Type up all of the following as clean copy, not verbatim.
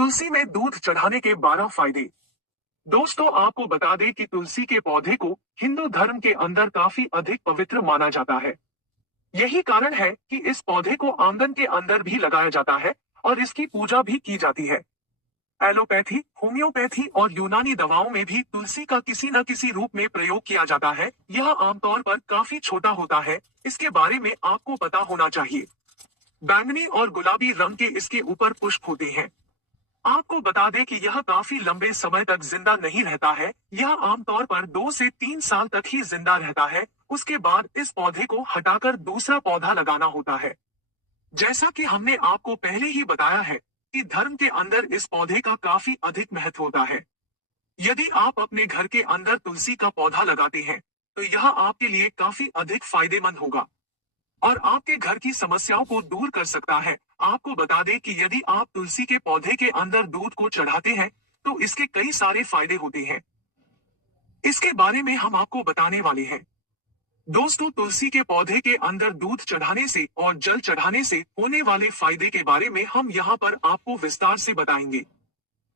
तुलसी में दूध चढ़ाने के 12 फायदे। दोस्तों, आपको बता दें कि तुलसी के पौधे को हिंदू धर्म के अंदर काफी अधिक पवित्र माना जाता है। यही कारण है कि इस पौधे को आंगन के अंदर भी लगाया जाता है और इसकी पूजा भी की जाती है। एलोपैथी, होम्योपैथी और यूनानी दवाओं में भी तुलसी का किसी न किसी रूप में प्रयोग किया जाता है। यह आमतौर पर काफी छोटा होता है। इसके बारे में आपको पता होना चाहिए। बैंगनी और गुलाबी रंग के इसके ऊपर पुष्प होते हैं। आपको बता दें कि यह काफी लंबे समय तक जिंदा नहीं रहता है। यह आमतौर पर 2 से 3 साल तक ही जिंदा रहता है। उसके बाद इस पौधे को हटाकर दूसरा पौधा लगाना होता है। जैसा कि हमने आपको पहले ही बताया है कि धर्म के अंदर इस पौधे का काफी अधिक महत्व होता है। यदि आप अपने घर के अंदर तुलसी का पौधा लगाते हैं, तो यह आपके लिए काफी अधिक फायदेमंद होगा और आपके घर की समस्याओं को दूर कर सकता है। आपको बता दें कि यदि आप तुलसी के पौधे के अंदर दूध को चढ़ाते हैं, तो इसके कई सारे फायदे होते हैं। इसके बारे में हम आपको बताने वाले हैं। दोस्तों, तुलसी के पौधे के अंदर दूध चढ़ाने से और जल चढ़ाने से होने वाले फायदे के बारे में हम यहाँ पर आपको विस्तार से बताएंगे।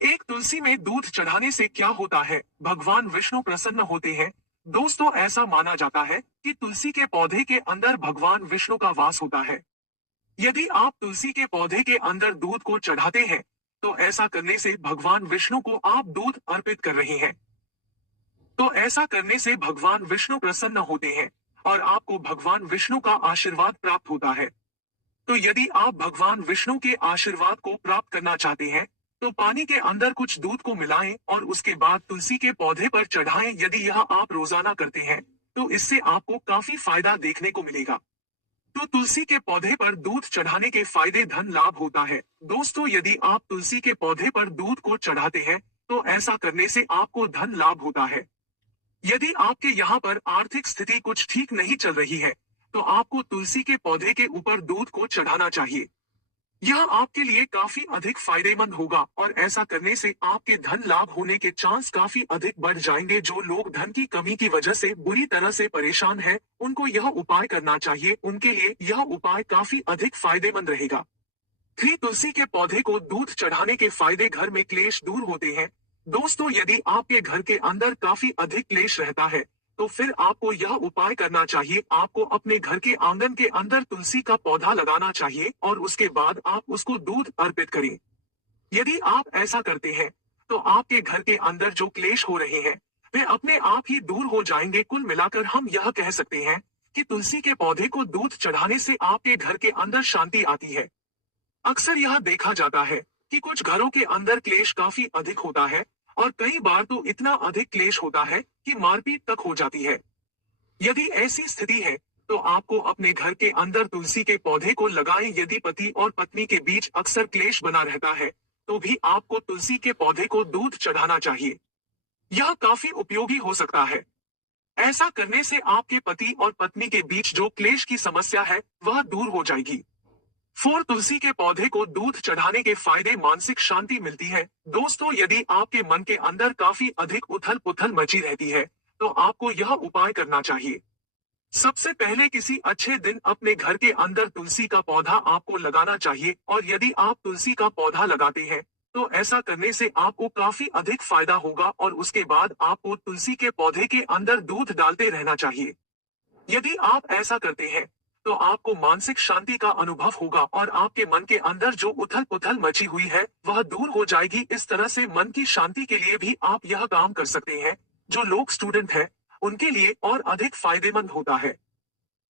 एक, तुलसी में दूध चढ़ाने से क्या होता है? भगवान विष्णु प्रसन्न होते हैं। दोस्तों, ऐसा माना जाता है कि तुलसी के पौधे के अंदर भगवान विष्णु का वास होता है। यदि आप तुलसी के पौधे के अंदर दूध को चढ़ाते हैं, तो ऐसा करने से भगवान विष्णु को आप दूध अर्पित कर रहे हैं। तो ऐसा करने से भगवान विष्णु प्रसन्न होते हैं और आपको भगवान विष्णु का आशीर्वाद प्राप्त होता है। तो यदि आप भगवान विष्णु के आशीर्वाद को प्राप्त करना चाहते हैं, तो पानी के अंदर कुछ दूध को मिलाएं और उसके बाद तुलसी के पौधे पर चढ़ाएं। यदि यह आप रोजाना करते हैं, तो इससे आपको काफी फायदा देखने को मिलेगा। तो तुलसी के पौधे पर दूध चढ़ाने के फायदे। धन लाभ होता है। दोस्तों, यदि आप तुलसी के पौधे पर दूध को चढ़ाते हैं, तो ऐसा करने से आपको धन लाभ होता है। यदि आपके यहाँ पर आर्थिक स्थिति कुछ ठीक नहीं चल रही है, तो आपको तुलसी के पौधे के ऊपर दूध को चढ़ाना चाहिए। यह आपके लिए काफी अधिक फायदेमंद होगा और ऐसा करने से आपके धन लाभ होने के चांस काफी अधिक बढ़ जाएंगे। जो लोग धन की कमी की वजह से बुरी तरह से परेशान हैं, उनको यह उपाय करना चाहिए। उनके लिए यह उपाय काफी अधिक फायदेमंद रहेगा। 3, तुलसी के पौधे को दूध चढ़ाने के फायदे। घर में क्लेश दूर होते हैं। दोस्तों, यदि आपके घर के अंदर काफी अधिक क्लेश रहता है, तो फिर आपको यह उपाय करना चाहिए। आपको अपने घर के आंगन के अंदर तुलसी का पौधा लगाना चाहिए और उसके बाद आप उसको दूध अर्पित करें। यदि आप ऐसा करते हैं, तो आपके घर के अंदर जो क्लेश हो रहे हैं, वे अपने आप ही दूर हो जाएंगे। कुल मिलाकर हम यह कह सकते हैं कि तुलसी के पौधे को दूध चढ़ाने से आपके घर के अंदर शांति आती है। अक्सर यह देखा जाता है कि कुछ घरों के अंदर क्लेश काफी अधिक होता है और कई बार तो इतना अधिक क्लेश होता है कि मारपीट तक हो जाती है। यदि ऐसी स्थिति है, तो आपको अपने घर के अंदर तुलसी के पौधे को लगाएं। यदि पति और पत्नी के बीच अक्सर क्लेश बना रहता है, तो भी आपको तुलसी के पौधे को दूध चढ़ाना चाहिए। यह काफी उपयोगी हो सकता है। ऐसा करने से आपके पति और पत्नी के बीच जो क्लेश की समस्या है, वह दूर हो जाएगी। 4, तुलसी के पौधे को दूध चढ़ाने के फायदे। मानसिक शांति मिलती है। दोस्तों, यदि आपके मन के अंदर काफी अधिक उथल पुथल मची रहती है, तो आपको यह उपाय करना चाहिए। सबसे पहले किसी अच्छे दिन अपने घर के अंदर तुलसी का पौधा आपको लगाना चाहिए और यदि आप तुलसी का पौधा लगाते हैं, तो ऐसा करने से आपको काफी अधिक फायदा होगा और उसके बाद आपको तुलसी के पौधे के अंदर दूध डालते रहना चाहिए। यदि आप ऐसा करते हैं, तो आपको मानसिक शांति का अनुभव होगा और आपके मन के अंदर जो उथल पुथल मची हुई है, वह दूर हो जाएगी। इस तरह से मन की शांति के लिए भी आप यह काम कर सकते हैं। जो लोग स्टूडेंट हैं, उनके लिए और अधिक फायदेमंद होता है।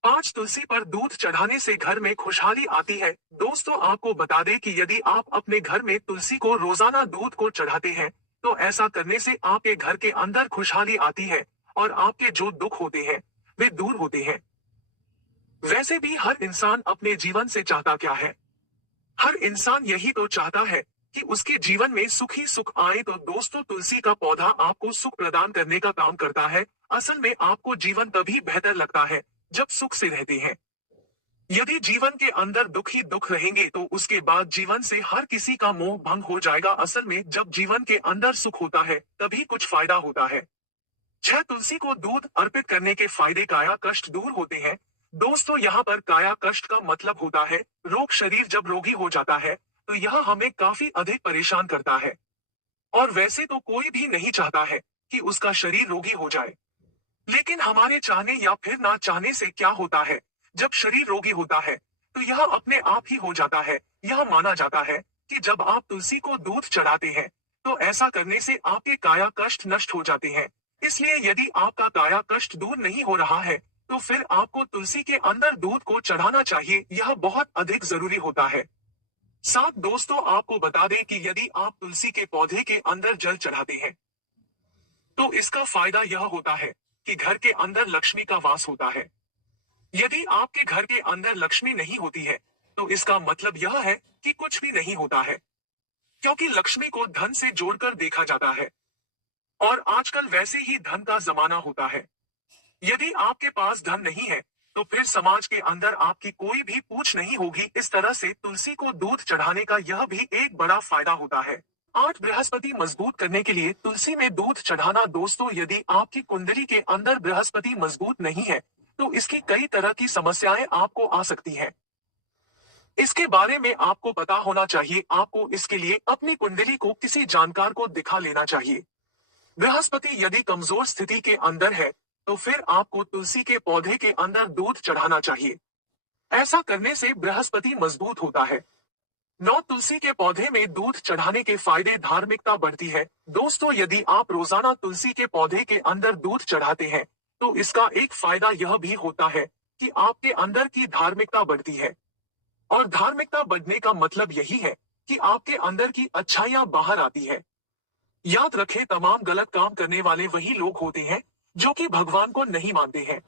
5, तुलसी पर दूध चढ़ाने से घर में खुशहाली आती है। दोस्तों, आपको बता दें कि यदि आप अपने घर में तुलसी को रोजाना दूध को चढ़ाते हैं, तो ऐसा करने से आपके घर के अंदर खुशहाली आती है और आपके जो दुख होते हैं, वे दूर होते हैं। वैसे भी हर इंसान अपने जीवन से चाहता क्या है? हर इंसान यही तो चाहता है कि उसके जीवन में सुख ही सुख आए। तो दोस्तों, तुलसी का पौधा आपको सुख प्रदान करने का काम करता है। असल में आपको जीवन तभी बेहतर लगता है जब सुख से रहते हैं। यदि जीवन के अंदर दुख ही दुख रहेंगे, तो उसके बाद जीवन से हर किसी का मोह भंग हो जाएगा। असल में जब जीवन के अंदर सुख होता है, तभी कुछ फायदा होता है। 6, तुलसी को दूध अर्पित करने के फायदे। काया कष्ट दूर होते हैं। दोस्तों, यहाँ पर काया कष्ट का मतलब होता है रोग। शरीर जब रोगी हो जाता है, तो यह हमें काफी अधिक परेशान करता है। और वैसे तो कोई भी नहीं चाहता है कि उसका शरीर रोगी हो जाए। लेकिन हमारे चाहने या फिर ना चाहने से क्या होता है, जब शरीर रोगी होता है तो यह अपने आप ही हो जाता है। यह माना जाता है कि जब आप तुलसी को दूध चढ़ाते हैं तो ऐसा करने से आपके काया कष्ट नष्ट हो जाते हैं। इसलिए यदि आपका काया कष्ट दूर नहीं हो रहा है तो फिर आपको तुलसी के अंदर दूध को चढ़ाना चाहिए। यह बहुत अधिक जरूरी होता है। साथ दोस्तों आपको बता दें कि यदि आप तुलसी के पौधे के अंदर जल चढ़ाते हैं तो इसका फायदा यह होता है कि घर के अंदर लक्ष्मी का वास होता है। यदि आपके घर के अंदर लक्ष्मी नहीं होती है तो इसका मतलब यह है कि कुछ भी नहीं होता है, क्योंकि लक्ष्मी को धन से जोड़कर देखा जाता है। और आजकल वैसे ही धन का जमाना होता है। यदि आपके पास धन नहीं है तो फिर समाज के अंदर आपकी कोई भी पूछ नहीं होगी। इस तरह से तुलसी को दूध चढ़ाने का यह भी एक बड़ा फायदा होता है। 8 बृहस्पति मजबूत करने के लिए तुलसी में दूध चढ़ाना। दोस्तों यदि आपकी कुंडली के अंदर बृहस्पति मजबूत नहीं है तो इसकी कई तरह की समस्याएं आपको आ सकती हैं। इसके बारे में आपको पता होना चाहिए। आपको इसके लिए अपनी कुंडली को किसी जानकार को दिखा लेना चाहिए। बृहस्पति यदि कमजोर स्थिति के अंदर है तो फिर आपको तुलसी के पौधे के अंदर दूध चढ़ाना चाहिए। ऐसा करने से बृहस्पति मजबूत होता है। 9 तुलसी के पौधे में दूध चढ़ाने के फायदे। धार्मिकता बढ़ती है। दोस्तों यदि आप रोजाना तुलसी के पौधे के अंदर दूध चढ़ाते हैं तो इसका एक फायदा यह भी होता है कि आपके अंदर की धार्मिकता बढ़ती है। और धार्मिकता बढ़ने का मतलब यही है कि आपके अंदर की अच्छाइयां बाहर आती है। याद रखें, तमाम गलत काम करने वाले वही लोग होते हैं जो कि भगवान को नहीं मानते हैं,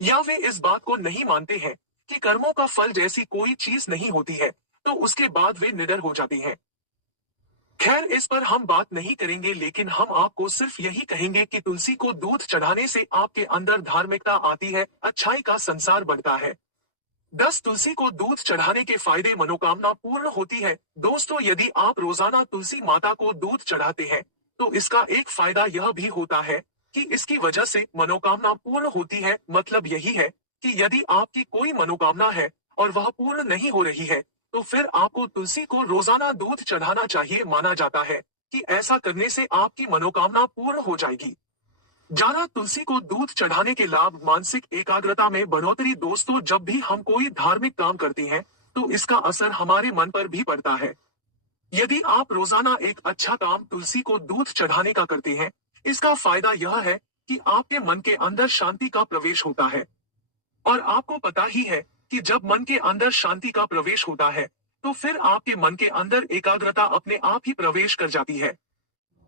या वे इस बात को नहीं मानते हैं कि कर्मों का फल जैसी कोई चीज नहीं होती है, तो उसके बाद वे निडर हो जाते हैं। खैर इस पर हम बात नहीं करेंगे, लेकिन हम आपको सिर्फ यही कहेंगे कि तुलसी को दूध चढ़ाने से आपके अंदर धार्मिकता आती है, अच्छाई का संसार बढ़ता है। 10 तुलसी को दूध चढ़ाने के फायदे। मनोकामना पूर्ण होती है। दोस्तों यदि आप रोजाना तुलसी माता को दूध चढ़ाते हैं तो इसका एक फायदा यह भी होता है कि इसकी वजह से मनोकामना पूर्ण होती है। मतलब यही है कि यदि आपकी कोई मनोकामना है और वह पूर्ण नहीं हो रही है तो फिर आपको तुलसी को रोजाना दूध चढ़ाना चाहिए। माना जाता है कि ऐसा करने से आपकी मनोकामना पूर्ण हो जाएगी। जाना तुलसी को दूध चढ़ाने के लाभ। मानसिक एकाग्रता में बढ़ोतरी। दोस्तों जब भी हम कोई धार्मिक काम करते हैं तो इसका असर हमारे मन पर भी पड़ता है। यदि आप रोजाना एक अच्छा काम तुलसी को दूध चढ़ाने का करते हैं, इसका फायदा यह है कि आपके मन के अंदर शांति का प्रवेश होता है। और आपको पता ही है कि जब मन के अंदर शांति का प्रवेश होता है तो फिर आपके मन के अंदर एकाग्रता अपने आप ही प्रवेश कर जाती है।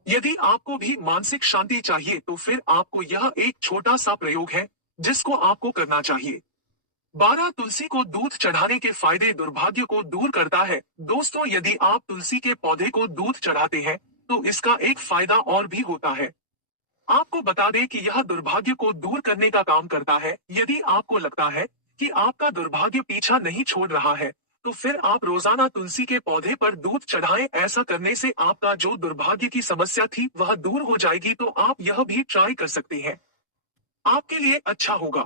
यदि आपको भी मानसिक शांति चाहिए तो फिर आपको यह एक छोटा सा प्रयोग है जिसको आपको करना चाहिए। 12 तुलसी को दूध चढ़ाने के फायदे। दुर्भाग्य को दूर करता है। दोस्तों यदि आप तुलसी के पौधे को दूध चढ़ाते हैं तो इसका एक फायदा और भी होता है। आपको बता दें कि यह दुर्भाग्य को दूर करने का काम करता है। यदि आपको लगता है कि आपका दुर्भाग्य पीछा नहीं छोड़ रहा है तो फिर आप रोजाना तुलसी के पौधे पर दूध चढ़ाएं। ऐसा करने से आपका जो दुर्भाग्य की समस्या थी वह दूर हो जाएगी। तो आप यह भी ट्राई कर सकते हैं, आपके लिए अच्छा होगा।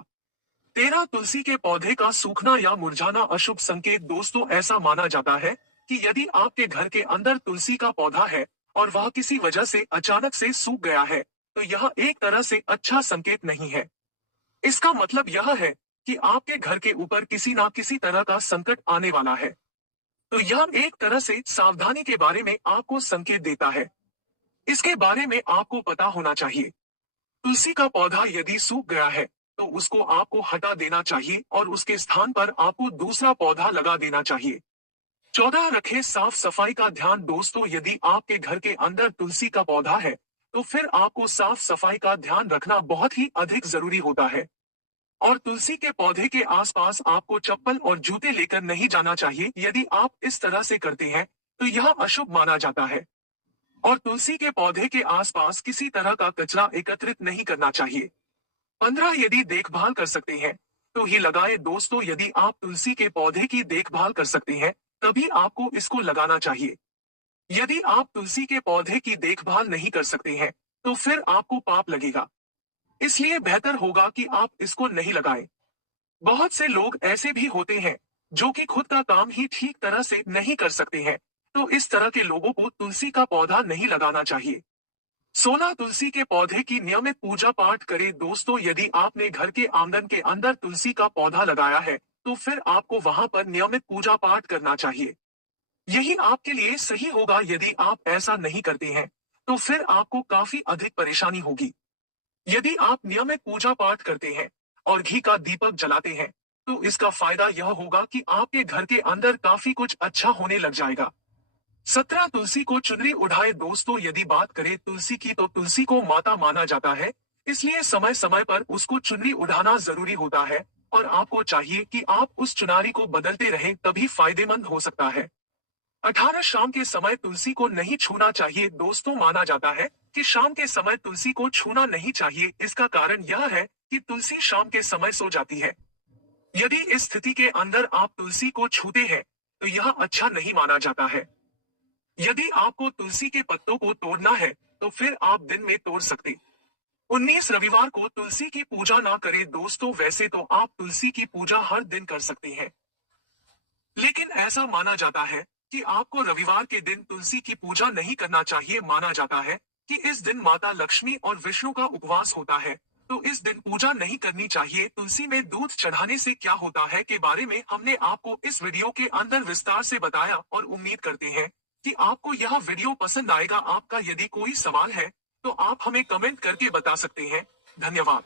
13 तुलसी के पौधे का सूखना या मुरझाना अशुभ संकेत। दोस्तों ऐसा माना जाता है कि यदि आपके घर के अंदर तुलसी का पौधा है और वह किसी वजह से अचानक से सूख गया है तो यह एक तरह से अच्छा संकेत नहीं है। इसका मतलब यह है कि आपके घर के ऊपर किसी ना किसी तरह का संकट आने वाला है। तो यह एक तरह से सावधानी के बारे में आपको संकेत देता है। इसके बारे में आपको पता होना चाहिए। तुलसी का पौधा यदि सूख गया है तो उसको आपको हटा देना चाहिए और उसके स्थान पर आपको दूसरा पौधा लगा देना चाहिए। 14 रखें साफ सफाई का ध्यान। दोस्तों यदि आपके घर के अंदर तुलसी का पौधा है तो फिर आपको साफ सफाई का ध्यान रखना बहुत ही अधिक जरूरी होता है। और तुलसी के पौधे के आसपास आपको चप्पल और जूते लेकर नहीं जाना चाहिए। यदि आप इस तरह से करते हैं तो यह अशुभ माना जाता है। और तुलसी के पौधे के आसपास किसी तरह का कचरा एकत्रित नहीं करना चाहिए। 15 यदि देखभाल कर सकते हैं तो ही लगाए। दोस्तों यदि आप तुलसी के पौधे की देखभाल कर सकते हैं तभी आपको इसको लगाना चाहिए। यदि आप तुलसी के पौधे की देखभाल नहीं कर सकते हैं तो फिर आपको पाप लगेगा। इसलिए बेहतर होगा कि आप इसको नहीं लगाएं। बहुत से लोग ऐसे भी होते हैं जो कि खुद का काम ही ठीक तरह से नहीं कर सकते हैं तो इस तरह के लोगों को तुलसी का पौधा नहीं लगाना चाहिए। 16 तुलसी के पौधे की नियमित पूजा पाठ करें। दोस्तों, यदि आपने घर के आंगन के अंदर तुलसी का पौधा लगाया है, तो फिर आपको वहां पर नियमित पूजा पाठ करना चाहिए। यही आपके लिए सही होगा। यदि आप ऐसा नहीं करते हैं, तो फिर आपको काफी अधिक परेशानी होगी। यदि आप नियमित पूजा पाठ करते हैं और घी का दीपक जलाते हैं, तो इसका फायदा यह होगा कि आपके घर के अंदर काफी कुछ अच्छा होने लग जाएगा। 17 तुलसी को चुनरी उठाए। दोस्तों, यदि बात करें तुलसी की, तो तुलसी को माता माना जाता है, इसलिए समय समय पर उसको चुनरी उठाना जरूरी होता है और आपको चाहिए कि आप उस चुनारी को बदलते रहें, तभी फायदेमंद हो सकता है। 18 शाम के समय तुलसी को नहीं छूना चाहिए। दोस्तों, माना जाता है कि शाम के समय तुलसी को छूना नहीं चाहिए। इसका कारण यह है कि तुलसी शाम के समय सो जाती है। यदि इस स्थिति के अंदर आप तुलसी को छूते हैं, तो यह अच्छा नहीं माना जाता है। यदि आपको तुलसी के पत्तों को तोड़ना है, तो फिर आप दिन में तोड़ सकते। 19 रविवार को तुलसी की पूजा ना करें। दोस्तों, वैसे तो आप तुलसी की पूजा हर दिन कर सकते हैं, लेकिन ऐसा माना जाता है कि आपको रविवार के दिन तुलसी की पूजा नहीं करना चाहिए। माना जाता है कि इस दिन माता लक्ष्मी और विष्णु का उपवास होता है, तो इस दिन पूजा नहीं करनी चाहिए। तुलसी में दूध चढ़ाने से क्या होता है के बारे में हमने आपको इस वीडियो के अंदर विस्तार से बताया और उम्मीद करते हैं कि आपको यह वीडियो पसंद आएगा। आपका यदि कोई सवाल है, तो आप हमें कमेंट करके बता सकते हैं। धन्यवाद।